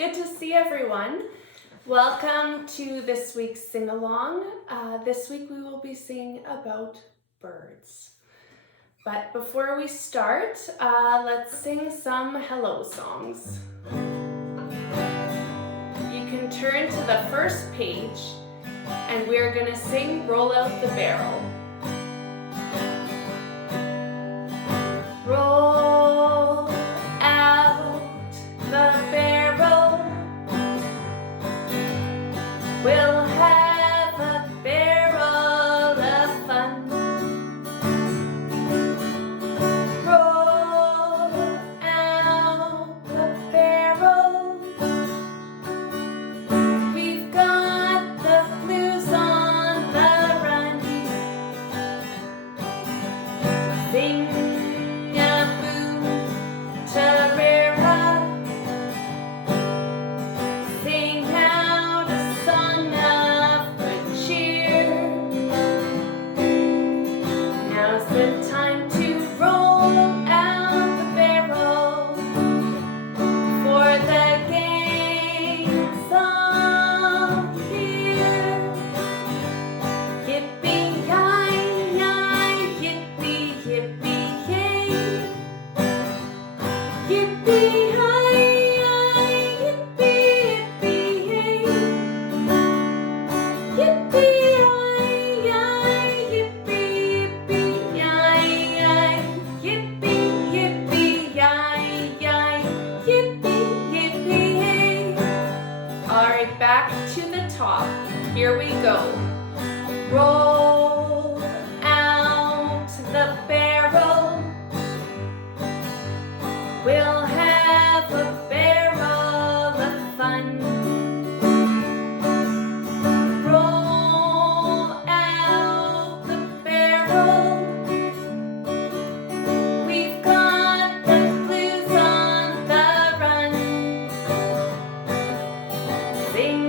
Good to see everyone. Welcome to this week's sing-along. This week we will be singing about birds. But before we start, let's sing some hello songs. You can turn to the first page and we're gonna sing Roll Out the Barrel. Roll out the barrel, we'll have a barrel of fun. Roll out the barrel, we've got the blues on the run. Sing back to the top. Here we go. Roll out the barrel, we'll have a barrel of fun. Roll out the barrel, we've got the blues on the run. Sing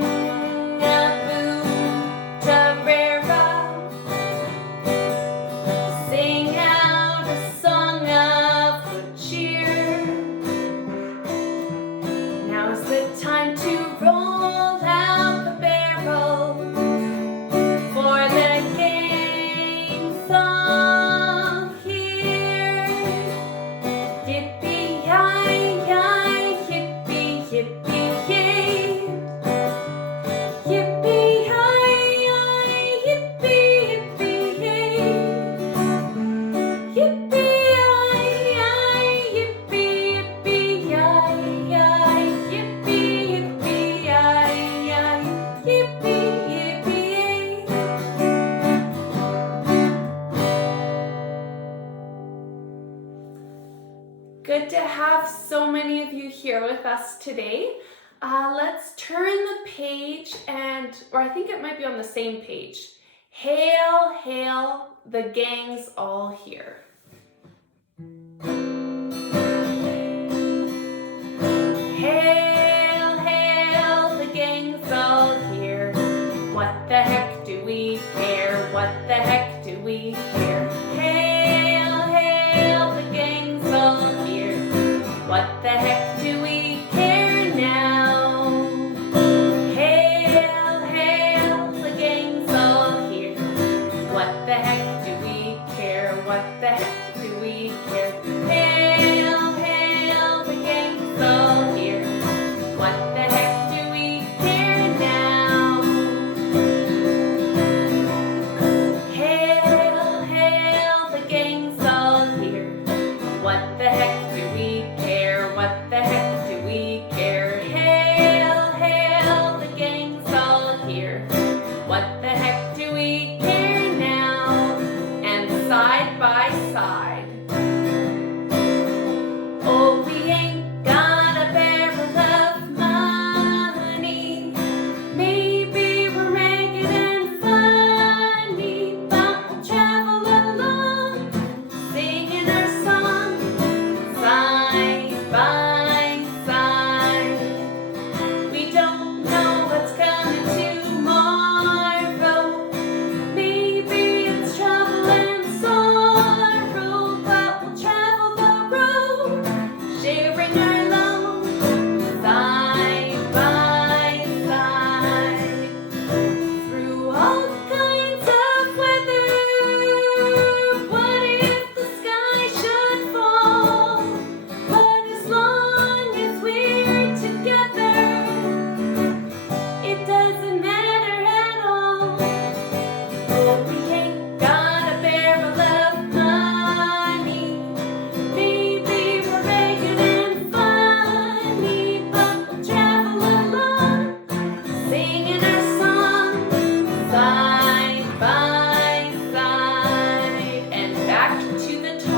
Good to have so many of you here with us today. Let's turn the page or I think it might be on the same page. Hail, hail, the gang's all here. Hail, hail, the gang's all here. What the heck do we care? What the heck do we care? Hail, hail, the gang's all here. What the heck do we care now? Hail, hail, the gang's all here. What the heck do we care? What the heck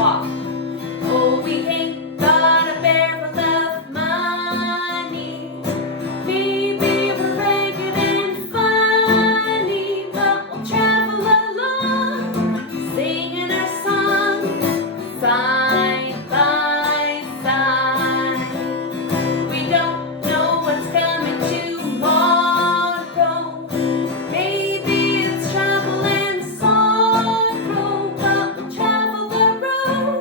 top. Oh, we ain't got a barrel of money. Maybe we're ragged and funny, but we'll travel along, singing our song, side by side. We don't know what's coming tomorrow. Maybe it's trouble and sorrow, but we'll travel the road,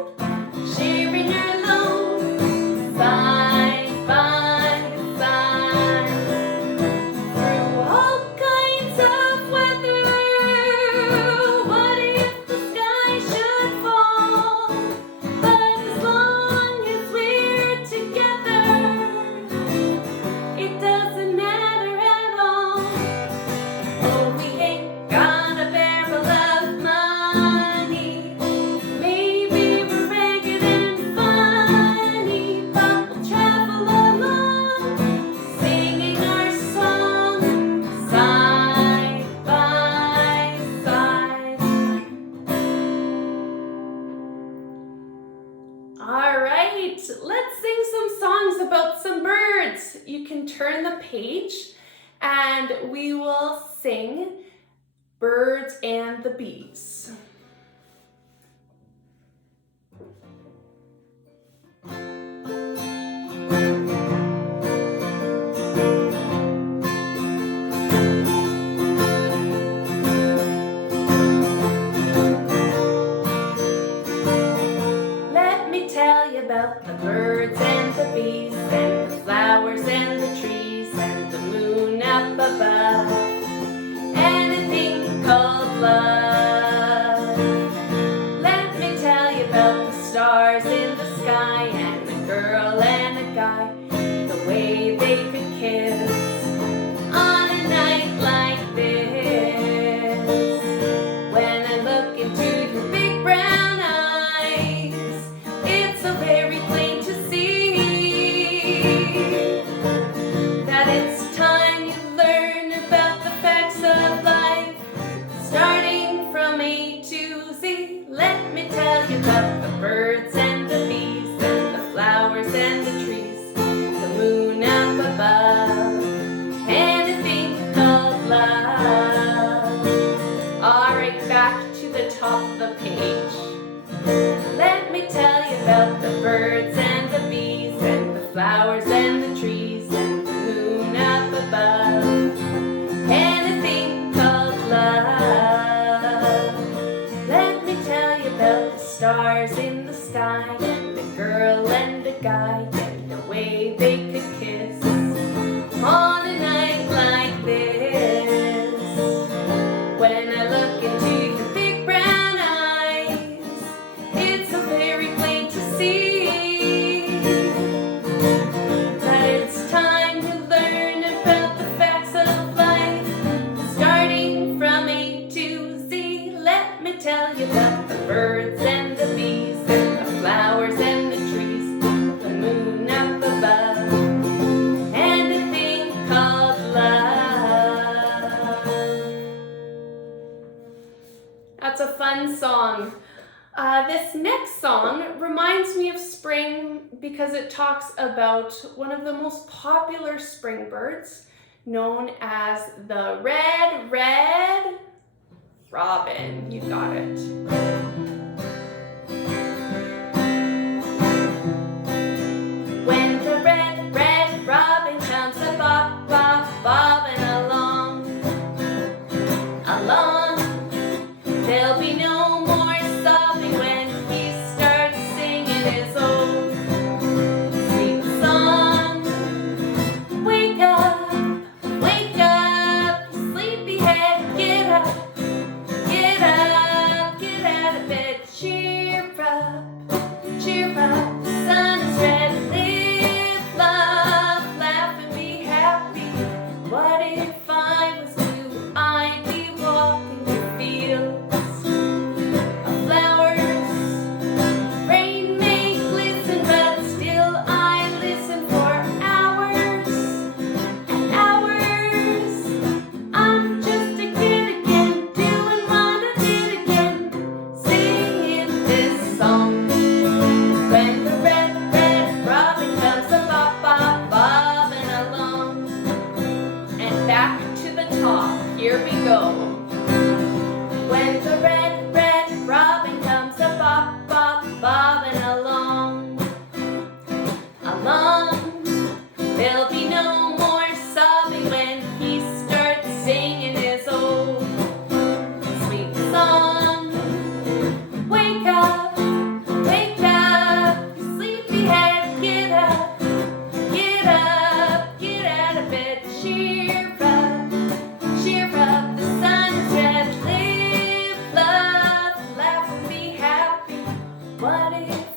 sharing our load, side by side. Through all kinds of weather, what if the sky should fall? But as long as we're together, it doesn't matter at all. Oh, we ain't got a barrel of money. Maybe we're ragged and funny, but we'll travel along, singing our song, side by side. All right, let's sing some songs about some birds. You can turn the page and we will sing Birds and the Bees. Let me tell you about the birds and the bees and the flowers and the trees and the moon up above and a thing called love. Let me tell you about the stars in the sky and a girl and a guy, the way they could kiss on a night like this. When I look into your big brown eyes, it's so very plain to see that it's time you learn about the facts of life, starting from A to Z. Let me tell you about the birds and the bees and the flowers and the trees, the moon up above, and a thing called love. All right, back to the top of the page. Let me tell you about the birds and the bees and the flowers and the trees and the moon up above and a thing called love. Let me tell you about the stars in the sky and a girl and a guy and the way they could kiss on a night like this. When I look into your big brown eyes, it's so very plain to see that it's time to learn about the facts of life, starting from A to Z. Let me tell you about the birds and the bees and the flowers and the trees, the moon up above, and a thing called love. That's a fun song. This next song reminds me of spring because it talks about one of the most popular spring birds, known as the red robin. You got it. When the red robin comes a bobbing along, there'll be no more sobbing when he starts singing his old sweet song. Wake up, you sleepyhead, get up, get out of bed.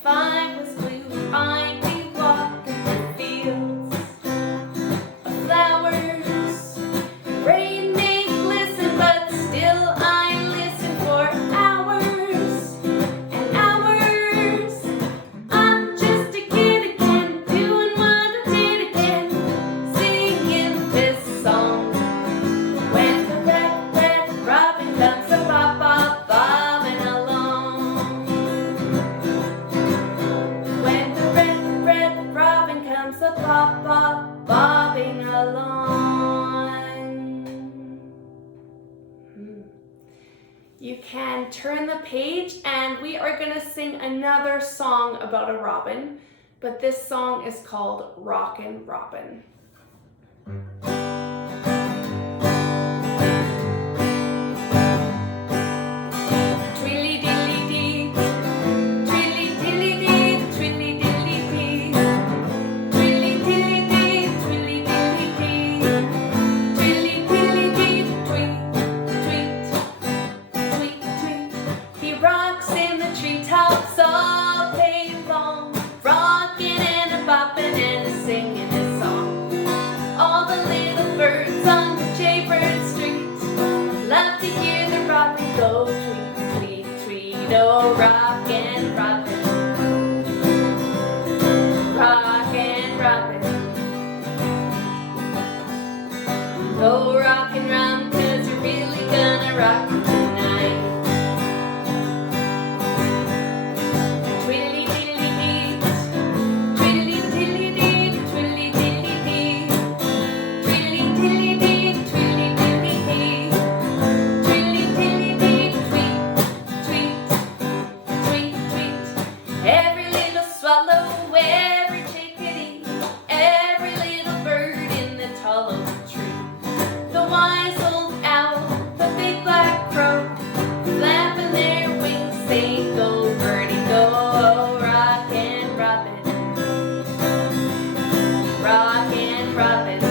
If I was blue, I'd be walking through fields of flowers. Rain may glisten, but still I listen for hours and hours. I'm just a kid again, doing what I did again, singing this song. When the red, red robin comes a bob, bob, bobbing along. When the red, red robin comes a bob, bob, bobbing along. You can turn the page and we are going to sing another song about a robin, but this song is called Rockin' Robin. Twilly-dilly-dee, twilly-dilly-dee, twilly-dilly-dee. Twilly-dilly-dee, twilly-dilly-dee. Twilly-dilly-dee, tweet, tweet, tweet, tweet. He rocks in the treetops all day long, rocking and a bopping and a singing his song. All the little birds on the jaybird street love to hear the robin go tweet, tweet, tweet. Oh, rockin' robin, rockin' robin. Oh, rockin' robin, 'cause you're really gonna rock it tonight. Twilly-dilly-dee, twilly-dilly-dee, twilly-dilly-dee. Twilly-dilly-dee, twilly-dilly-dee. Twilly-dilly-dee, tweet, tweet, tweet, tweet. Every little swallow, every chickadee, every little bird in the tall oak tree. The wise old owl, the big black crow, flapping their wings, say, go birdie, go. Oh, rockin' robin, rockin' robin.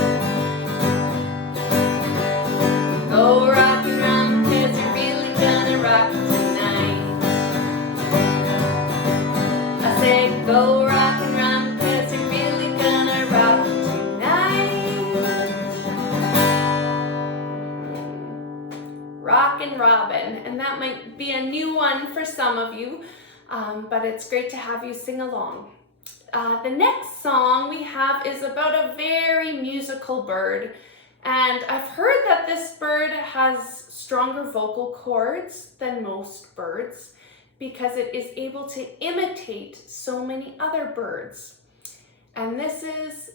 Go rockin' robin, 'cause you're really gonna rock it tonight. I said, go rockin' robin, 'cause you're really gonna rock it tonight. Rockin' Robin, and that might be a new one for some of you, but it's great to have you sing along. The next song we have is about a very musical bird, and I've heard that this bird has stronger vocal cords than most birds because it is able to imitate so many other birds. And this is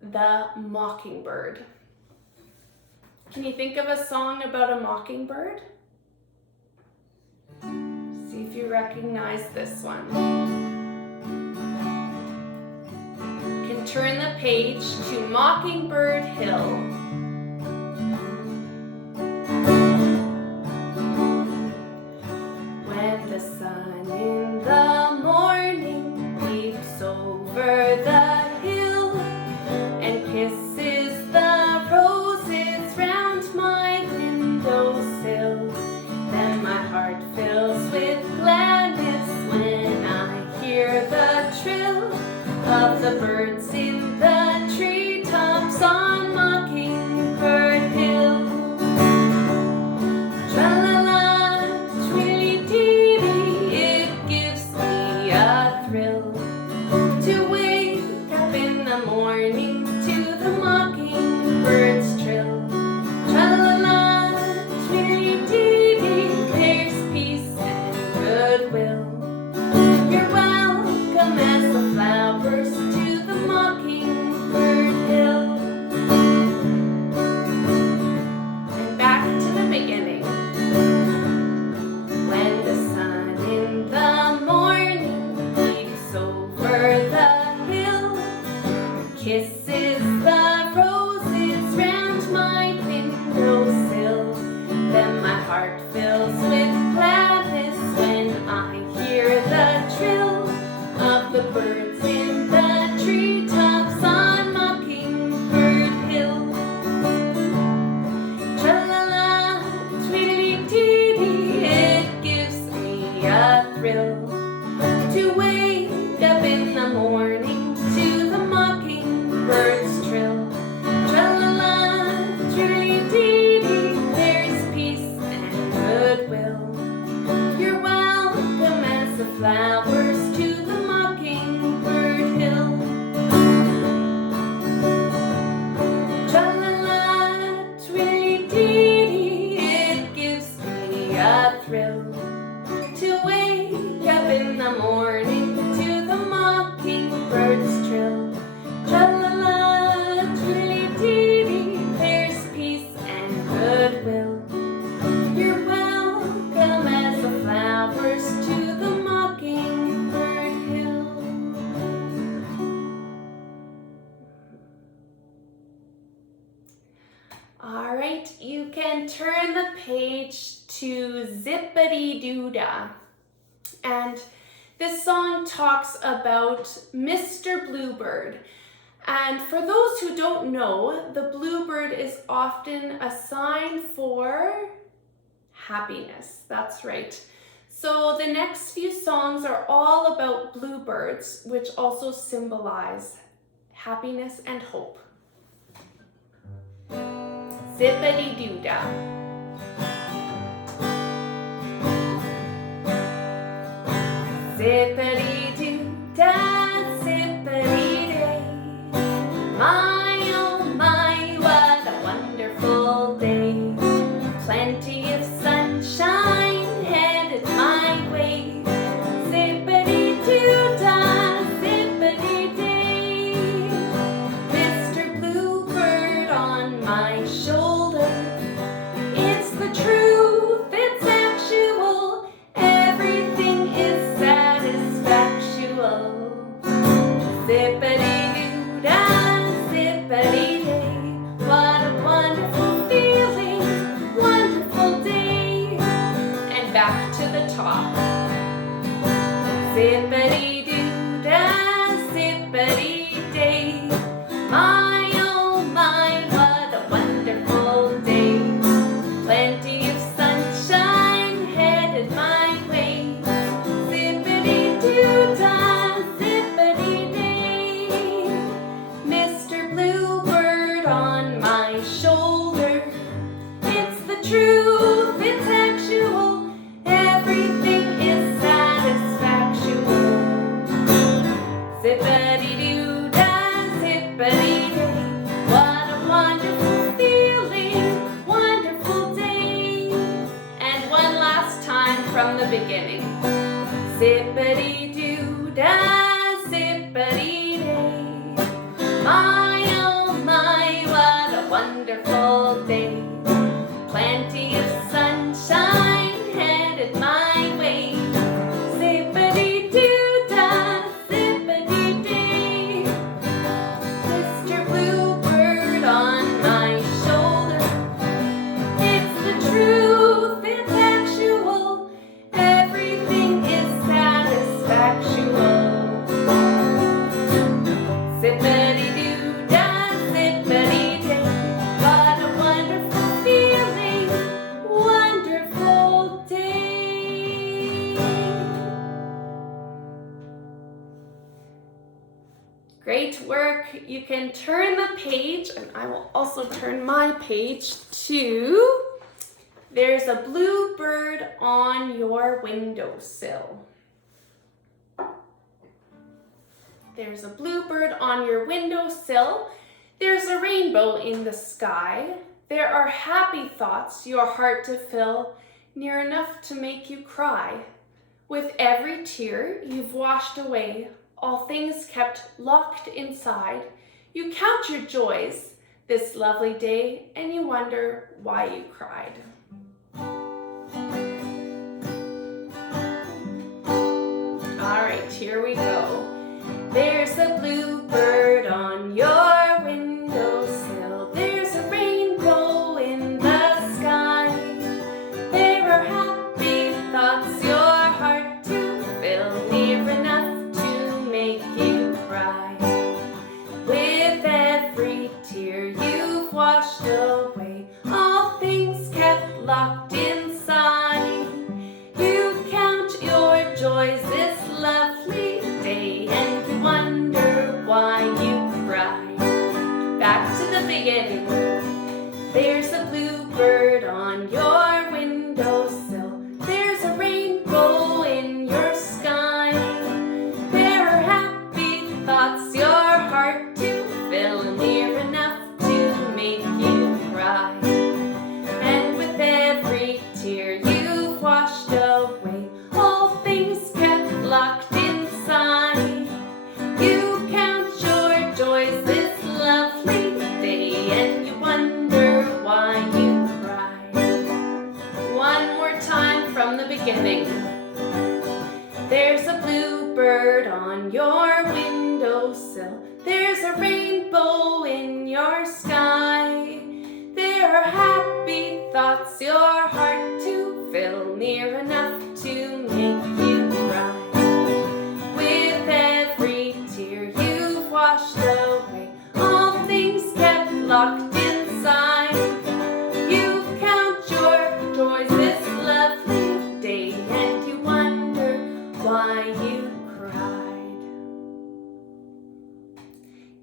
the mockingbird. Can you think of a song about a mockingbird? See if you recognize this one. You can turn the page to Mockingbird Hill. When the sun in the morning peeps over the hill and kisses the roses round my windowsill, then my heart fills with gladness when I hear the trill of the birds in the treetops on Mockingbird Hill. Tra-la-la, twilly-dee-dee, it gives me a thrill to wake up in the morning to the mockingbird's trill. Tra-la-la, twilly-dee-dee, there's peace and goodwill. You're welcome as the flowers to the Mockingbird Hill. And back to the beginning. When the sun in the morning peeps over right, you can turn the page to Zip-a-dee-doo-dah. And this song talks about Mr. Bluebird. And for those who don't know, the bluebird is often a sign for happiness. That's right. So the next few songs are all about bluebirds, which also symbolize happiness and hope. Zip-a-dee-doo-dah. Zip-a-dee-doo-dah, zip-a-dee-day. My, oh my, what a wonderful day. Plenty of sunshine headed my way. Zip-a-dee-doo-dah, zip-a-dee-day. Mr. Bluebird on my shoulder. It's the truth, it's actual. Everything is satisfactual. Zip-a-dee-doo-dah, zip-a-dee-day. What a wonderful feeling, wonderful day. And back to the top. Zip-a-dee-doo-dah, zip-a-dee-day. My, oh my, what a wonderful day. Plenty of sunshine headed my way. Zip-a-dee-doo-dah, zip-a-dee-day. Mr. Bluebird on my shoulder. It's the truth, it's actual. Everything is satisfactual. Zip-a-dee-doo-dah, zip-a-dee-day. What a wonderful feeling, wonderful day. And one last time from the beginning. Zip-a-dee-doo-dah, zip-a-dee-day. My, oh my, what a wonderful day. Plenty of sunshine headed my way. Zip-a-dee-doo-dah, zip-a-dee-day. Mr. Bluebird on my shoulder. It's the truth, it's actual. Everything is satisfactual. Zip-a-dee-doo-dah, zip-a-dee-day. What a wonderful feeling, wonderful day. Great work. You can turn the page, and I will also turn my page to There's a Bluebird on Your Windowsill. There's a bluebird on your windowsill. There's a rainbow in the sky. There are happy thoughts your heart to fill, near enough to make you cry. With every tear you've washed away, all things kept locked inside. You count your joys this lovely day, and you wonder why you cried. All right, here we go. There's a bluebird on your windowsill. There's a rainbow in the sky. There are happy thoughts your heart to fill, near enough to make you cry. With every tear you've washed away, all things kept locked inside. You count your joys this lovely day, and you wonder why you cry. Back to the beginning. There's a bluebird on your windowsill. There's a rainbow in your sky. There are happy thoughts your heart to fill, near enough to make you cry. And with every tear you've washed away, all things kept locked inside. You count your joys this lovely day, and you wonder why you cry. One more time from the beginning. There's a bluebird on your windowsill. There's a rainbow in your sky. There are happy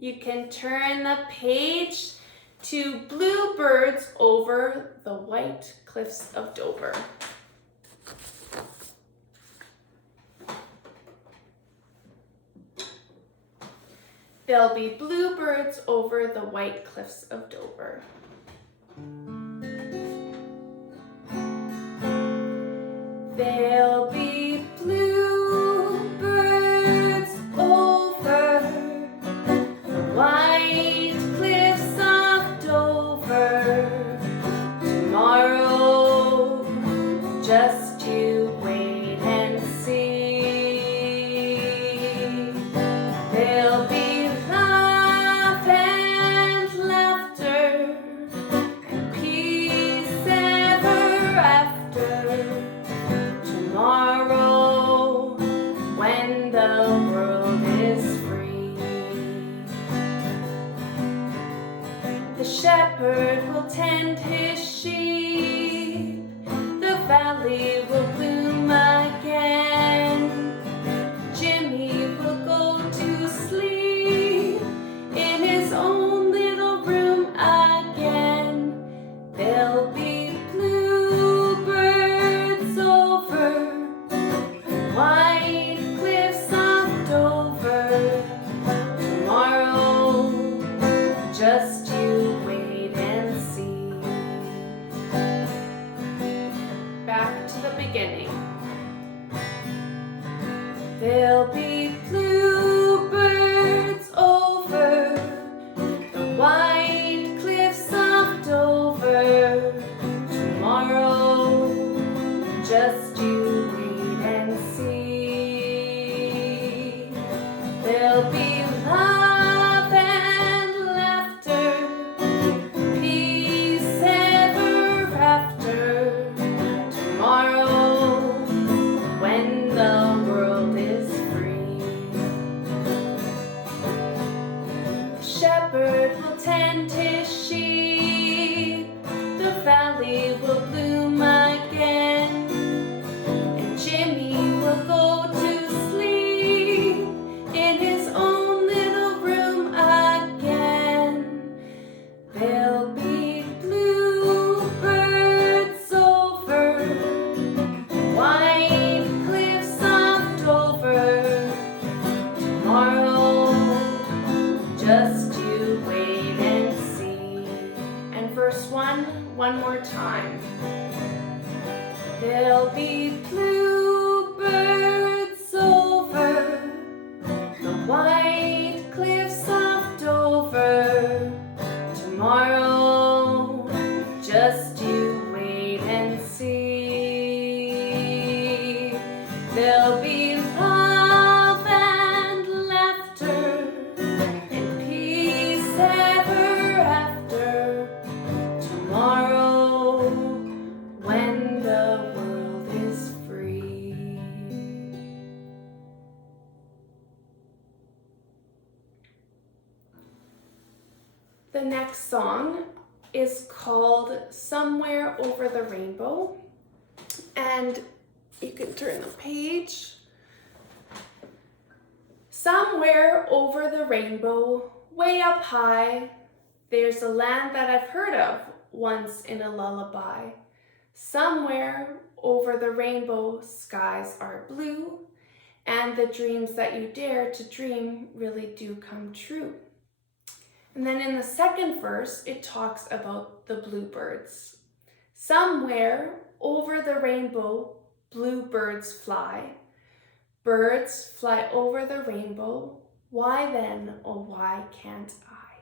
you can turn the page to Bluebirds over the white cliffs of Dover. There'll be bluebirds over the white cliffs of Dover. There'll be bluebirds over the white cliffs of Dover. Tomorrow, just you wait and see. There'll be love and laughter and peace ever after. Tomorrow, when the world is free, the shepherd will tend his sheep, the valley will bloom again, Jimmy will go to sleep in his own little room again. There'll be bluebirds over white cliffs of Dover. Tomorrow, just you wait and see. Back to the beginning. There'll be bluebirds over the white cliffs of Dover. Tomorrow, just you wait and see. There'll be love and laughter, peace ever after. Tomorrow, when the world is free, the shepherd will tend his sheep, the valley will bloom again, and Jimmy will go to sleep in his own little room again. There'll be bluebirds over white cliffs of Dover. Tomorrow, just you wait and see. And verse 1, one more time. There'll be bluebirds over the white cliffs of Dover. Tomorrow, just you wait and see. There'll be love and laughter and peace ever after. Tomorrow, when the world is free. The next song is called Somewhere Over the Rainbow, and you can turn the page. Somewhere over the rainbow, way up high, there's a land that I've heard of once in a lullaby. Somewhere over the rainbow, skies are blue, and the dreams that you dare to dream really do come true. And then in the second verse, it talks about the bluebirds. Somewhere over the rainbow, bluebirds fly. Birds fly over the rainbow. Why then, oh why can't I?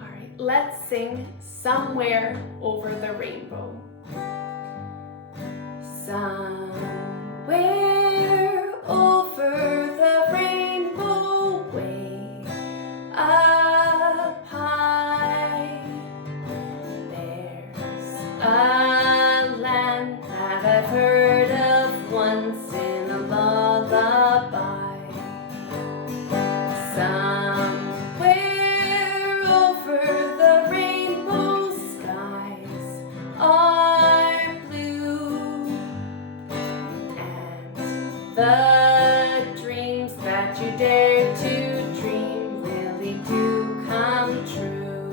All right, let's sing Somewhere Over the Rainbow. Somewhere over the rainbow, way up high, there's a land that I've heard of once in a lullaby. Somewhere over the rainbow, skies are blue, and the dreams that you dare to dream really do come true.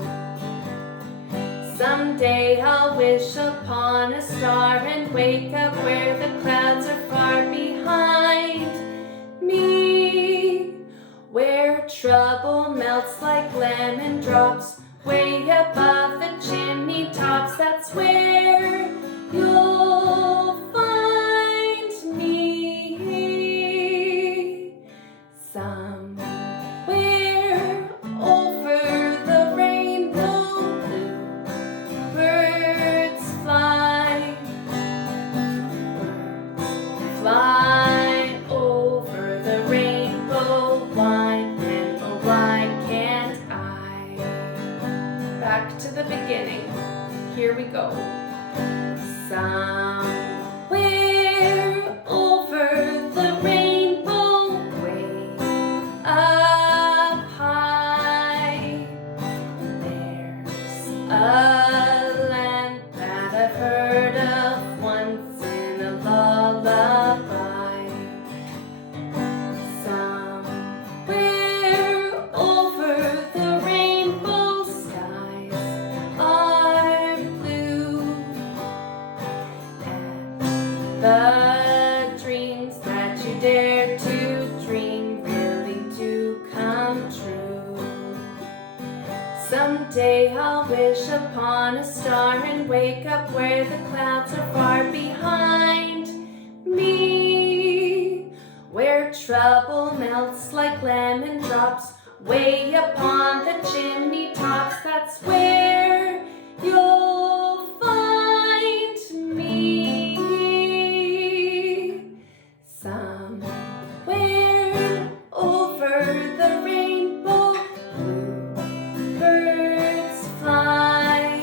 Someday I'll wish upon a star and wake up where the clouds are far behind me, where trouble melts like lemon drops way above the chimney tops. That's where you'll find me, somewhere over the rainbow. Bluebirds fly, birds fly over the rainbow. Why then, oh why can't I? Back to the beginning. Here we go. Somewhere over the rainbow, way up high, there's a land that I've heard of once in a lullaby. Somewhere over the rainbow, skies are blue, and the dreams that you dare to dream really do come true. Someday I'll wish upon a star and wake up where the clouds are far behind me, where trouble melts like lemon drops way upon the chimney tops. That's where you'll find me, somewhere over the rainbow. Bluebirds fly,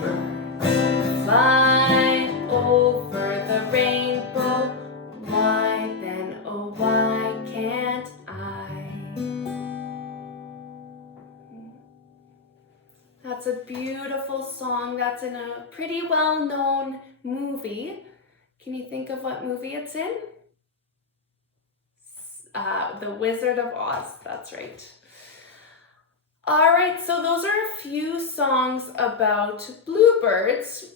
birds fly over the rainbow. Why then, oh why can't I? That's a beautiful song. That's in a pretty well-known movie. Can you think of what movie it's in? The Wizard of Oz. That's right. All right, so those are a few songs about bluebirds.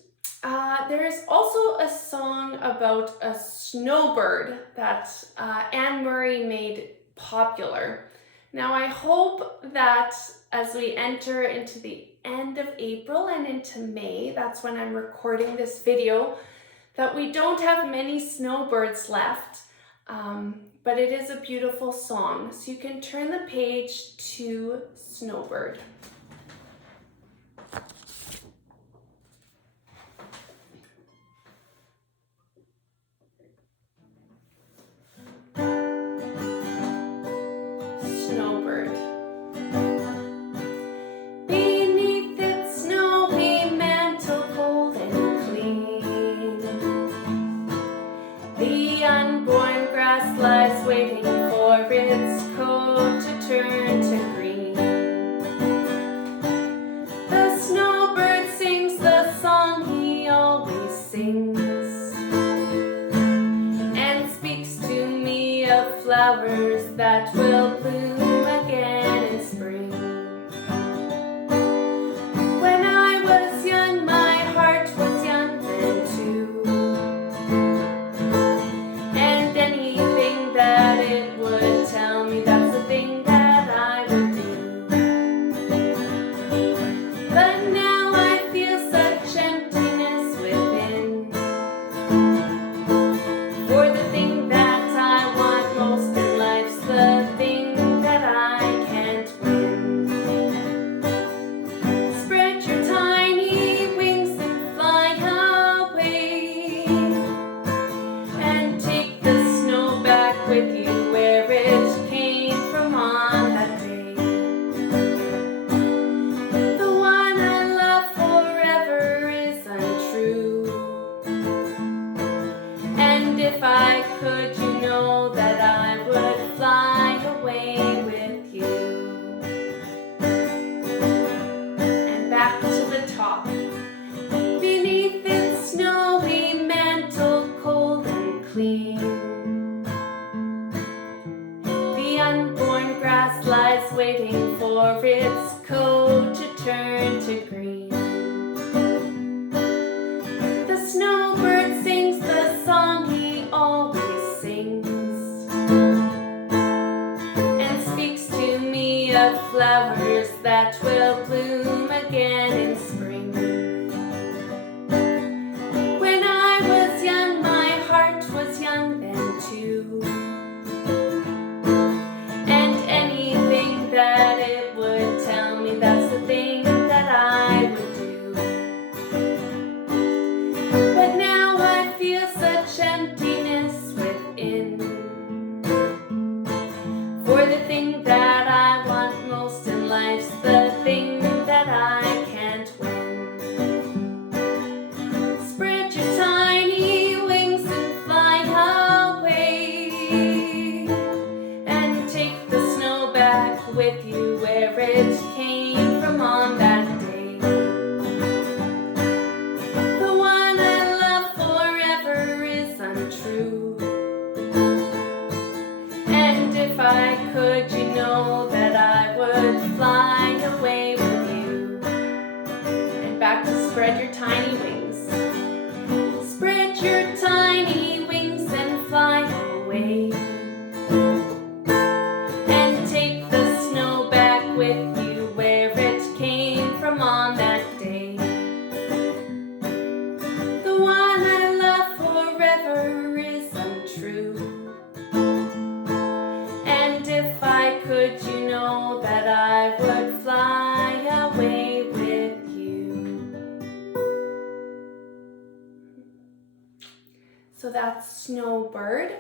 There's also a song about a snowbird that Anne Murray made popular. Now I hope that as we enter into the end of April and into May, that's when I'm recording this video, that we don't have many snowbirds left, but it is a beautiful song. So you can turn the page to Snowbird. Snowbird. Beneath its snowy mantle, cold and clean, the unborn grass lies waiting for its coat to turn to green. The snowbird sings the song he always sings, and speaks to me of flowers that will bloom again in spring. When I was young, my heart was young then too, and anything that it would tell me, that's the thing that I would do. But now I feel such emptiness within, for the thing that I want most in life's the thing that I can't win. Spread your tiny wings and fly away, and take the snow back with you where it came from on that day. The one I love forever is untrue, and if I could, you know that I would fly away with you. And back to the top. Beneath its snowy mantle, cold and clean, flowers that will bloom again in spring. When I was young, my heart was young then too. And anything that it would tell me, that's the thing that I would do. But now I feel such emptiness within. For the thing that I want most in life's the thing that I can't win. Spread your tiny wings and fly away, and take the snow back with you where it came from on that day. The one I love forever is untrue. And if I could, you know that I would fly away with you. And back to spread your tiny wings. Spread your tiny wings and fly away. And take the snow back with you where it came from on that day. The one I love forever is untrue. And if I could, you know that I would fly away with you. So that's Snowbird.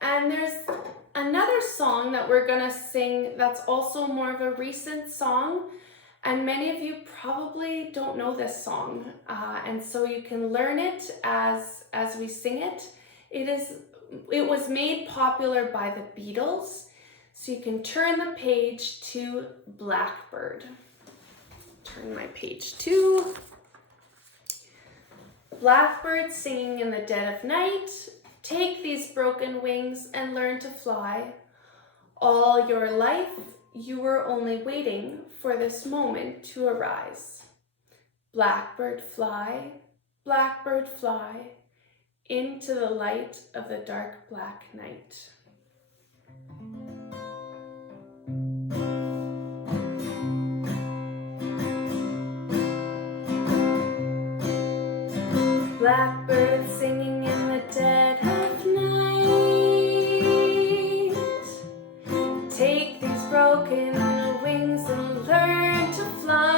And there's another song that we're gonna sing that's also more of a recent song. And many of you probably don't know this song. And so you can learn it as we sing it. It was made popular by the Beatles, so you can turn the page to Blackbird. Turn my page to Blackbird singing in the dead of night. Take these broken wings and learn to fly. All your life you were only waiting for this moment to arise. Blackbird fly, into the light of the dark black night. Blackbird singing in the dead of night. Take these broken wings and learn to fly.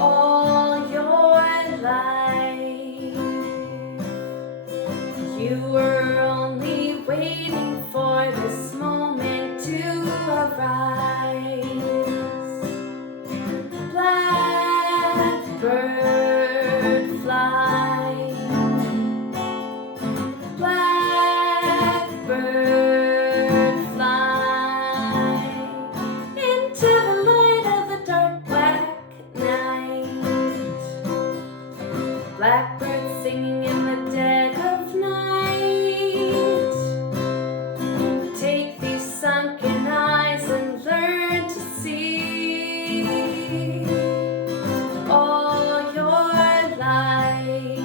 All your life you were only waiting for this moment to arise. Blackbird fly, blackbird fly, into the light of the dark black night. Blackbird singing in the dead of night. Take these sunken eyes and learn to see. All your life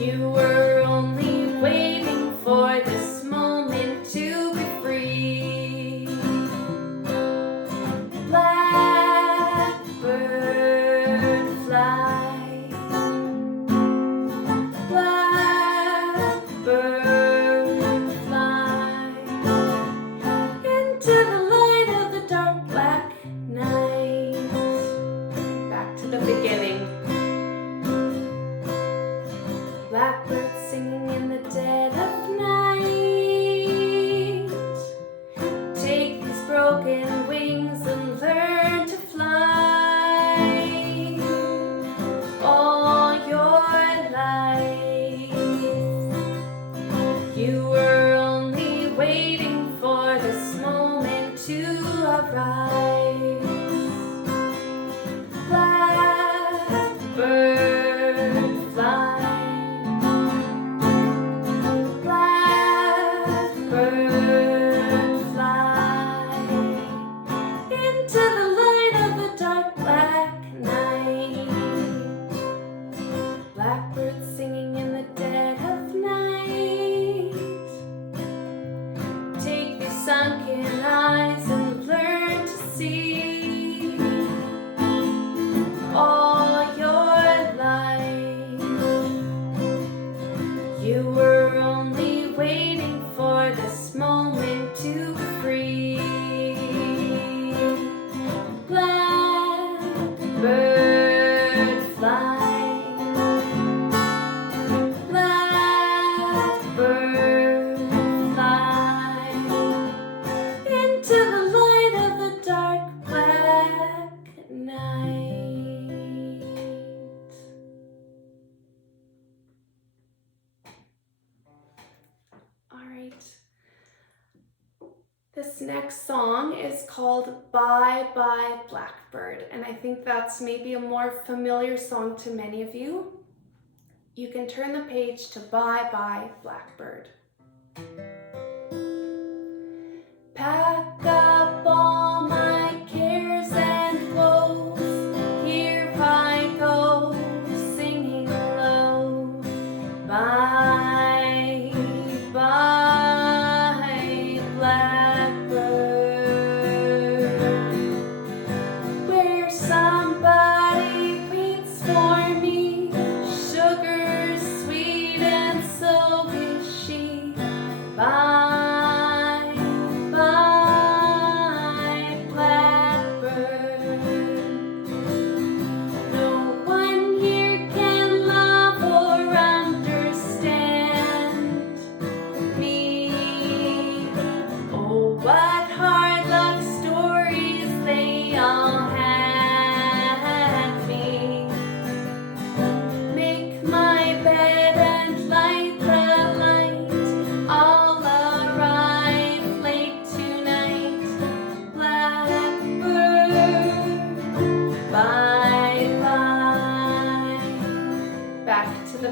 you were only waiting for this moment to be free. Blackbird fly, blackbird fly, into the light of the dark black night. Back to the beginning. Blackbird singing in the dead of night. Take these broken wings and learn to fly. All your life you were only waiting for this moment to arise. Blackbird fly, This next song is called Bye Bye Blackbird, and I think that's maybe a more familiar song to many of you. You can turn the page to Bye Bye Blackbird. Pack up all my cares and woes, here I go, singing low. Bye, bye, Blackbird, where somebody waits for me, sugar sweet and so is she. Bye.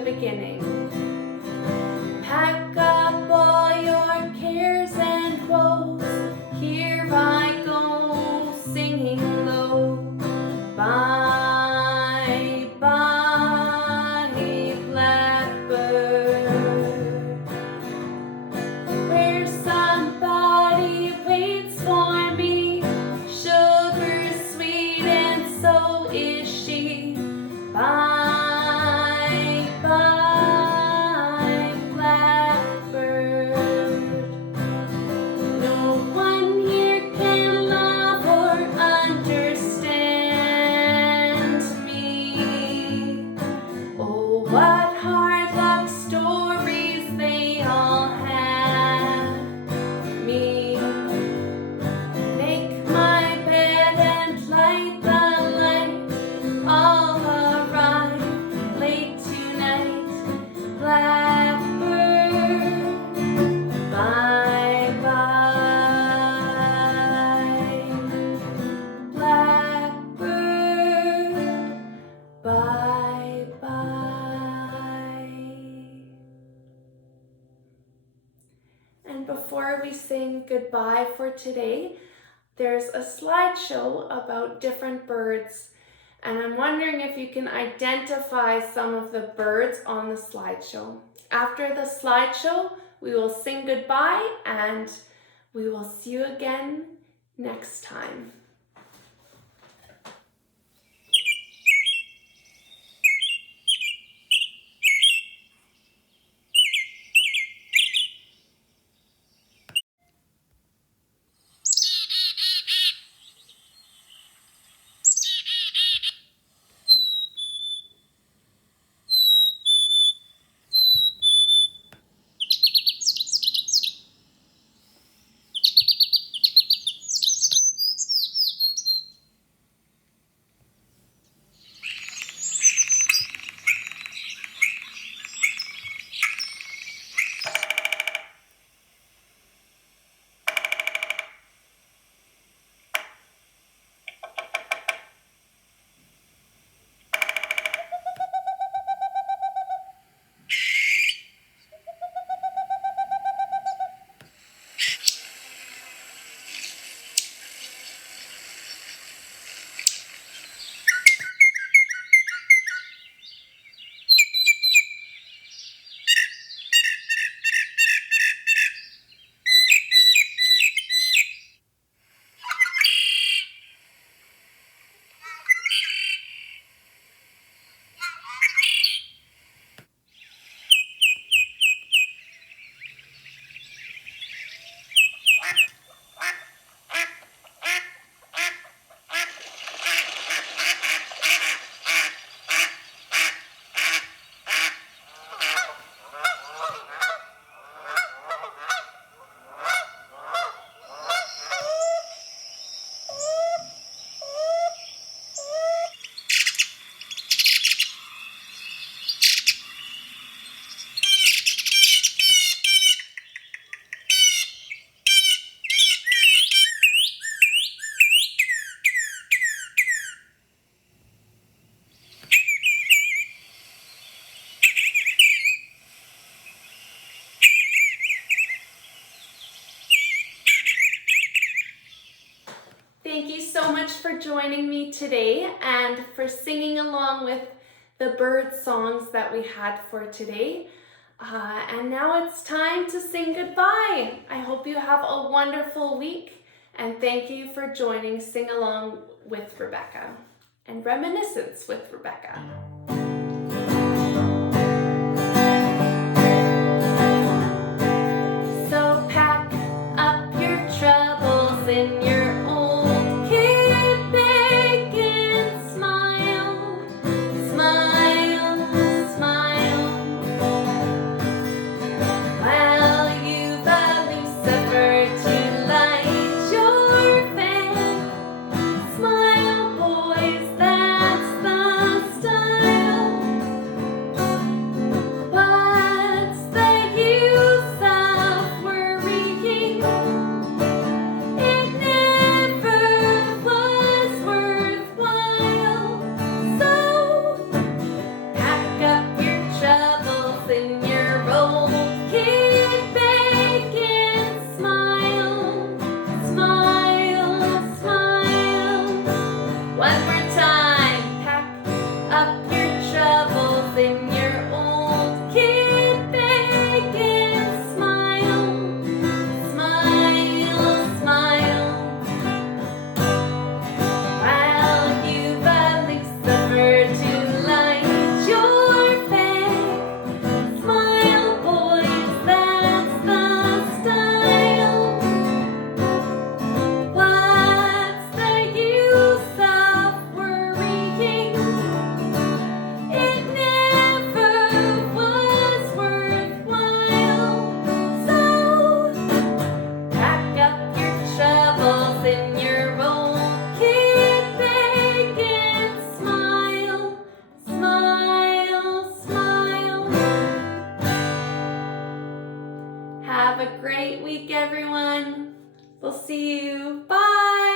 Beginning. Pack up all your cares and woes, here I go, singing low. Bye, bye, Blackbird, where somebody waits for me, sugar sweet and so is she. Bye. Before we sing goodbye for today, there's a slideshow about different birds, and I'm wondering if you can identify some of the birds on the slideshow. After the slideshow, we will sing goodbye and we will see you again next time. Thank you so much for joining me today and for singing along with the bird songs that we had for today. And now it's time to sing goodbye. I hope you have a wonderful week, and thank you for joining Sing Along with Rebekah and Reminiscence with Rebekah. So pack up your troubles in your old kit bag and smile, smile, smile. While you've a Lucifer to light your fan, smile, boys, that's the style. What's the use of worrying? It never was worthwhile. So pack up your troubles in your old kit bag and smile, smile, smile. One more time, pack up your troubles in your old kit bag and smile, smile, smile. While you've a Lucifer to light your fan, smile, boys, that's the style. What's the use of worrying? It never was worthwhile. So pack up your troubles in your old kit bag and smile, smile, smile. Have a great week, everyone. We'll see you. Bye.